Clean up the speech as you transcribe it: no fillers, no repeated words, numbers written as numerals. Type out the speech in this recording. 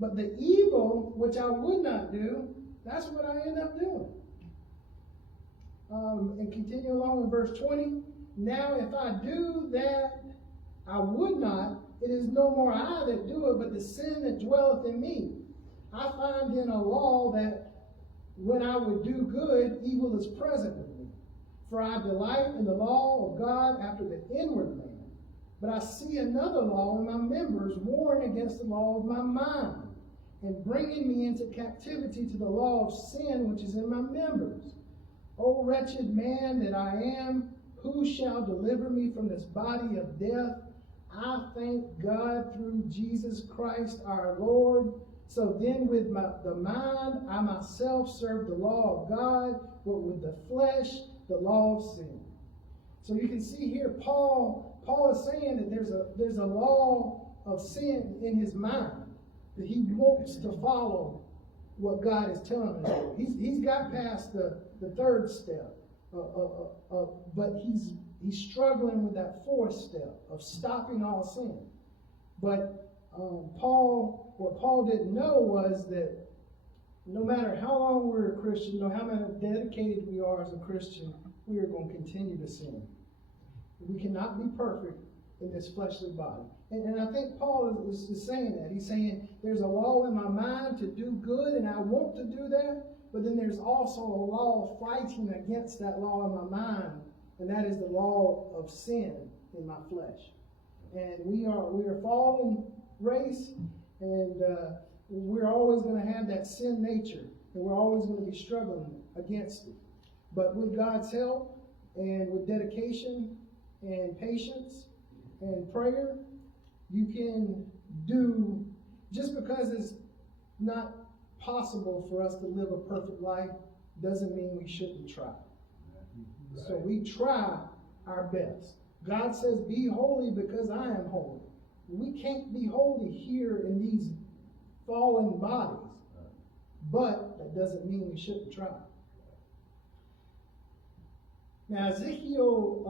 But the evil, which I would not do, that's what I end up doing. And continue along in verse 20. Now if I do that I would not, it is no more I that do it, but the sin that dwelleth in me. I find in a law that when I would do good, evil is present with me. For I delight in the law of God after the inward man. But I see another law in my members, warring against the law of my mind, and bringing me into captivity to the law of sin which is in my members. O wretched man that I am, who shall deliver me from this body of death? I thank God through Jesus Christ our Lord. So then with the mind I myself serve the law of God, but with the flesh the law of sin. So you can see here Paul is saying that there's a law of sin in his mind, that he wants to follow what God is telling him. He's got past the third step, but he's struggling with that fourth step of stopping all sin. But what Paul didn't know was that no matter how long we're a Christian, no matter how dedicated we are as a Christian, we are going to continue to sin. We cannot be perfect in this fleshly body. And I think Paul is saying that. He's saying there's a law in my mind to do good, and I want to do that, but then there's also a law fighting against that law in my mind, and that is the law of sin in my flesh. And we are fallen race, and we're always going to have that sin nature, and we're always going to be struggling against it. But with God's help and with dedication and patience and prayer, you can do, just because it's not possible for us to live a perfect life doesn't mean we shouldn't try. Right. So we try our best. God says, be holy because I am holy. We can't be holy here in these fallen bodies, but that doesn't mean we shouldn't try. Now Ezekiel